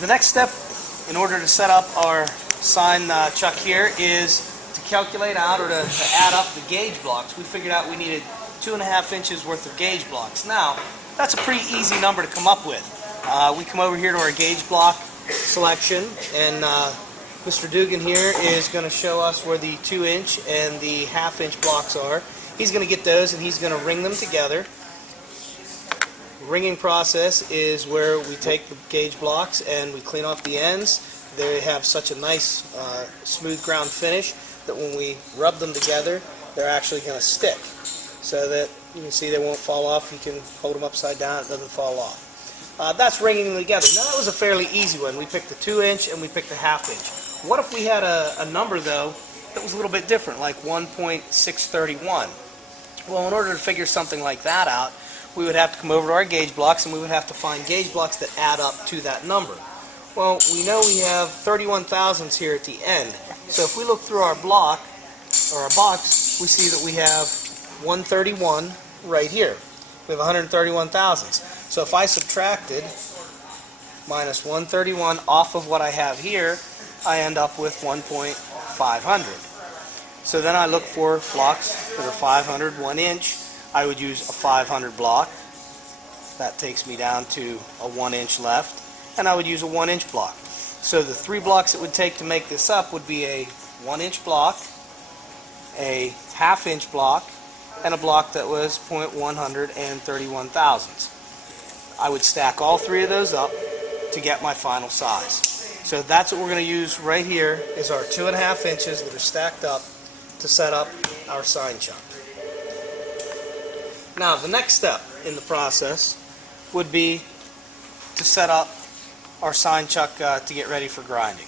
The next step in order to set up our sign chuck here is to calculate out, or to add up the gauge blocks. We figured out we needed 2.5 inches worth of gauge blocks. Now, that's a pretty easy number to come up with. We come over here to our gauge block selection, and Mr. Dugan here is going to show us where the 2-inch and the 1/2 inch blocks are. He's going to get those and he's going to ring them together. Ringing process is where we take the gauge blocks and we clean off the ends. They have such a nice smooth ground finish that when we rub them together, they're actually going to stick, so that you can see they won't fall off. You can hold them upside down, it doesn't fall off. That's ringing them together. Now, that was a fairly easy one. We picked the 2-inch and we picked the 1/2 inch. What if we had a number, though, that was a little bit different, like 1.631? Well, in order to figure something like that out, we would have to come over to our gauge blocks and we would have to find gauge blocks that add up to that number. Well, we know we have 31 thousandths here at the end. So if we look through our block, or our box, we see that we have 131 right here. We have 131 thousandths. So if I subtracted minus 131 off of what I have here, I end up with 1.500. So then I look for blocks that are 500, 1 inch. I would use a 500 block. That takes me down to a 1 inch left. And I would use a 1 inch block. So the 3 blocks it would take to make this up would be a 1 inch block, a 1/2 inch block, and a block that was 0.131 thousandths. I would stack all 3 of those up to get my final size. So that's what we're going to use right here, is our 2.5 inches that are stacked up to set up our sign chuck. Now, the next step in the process would be to set up our sign chuck to get ready for grinding.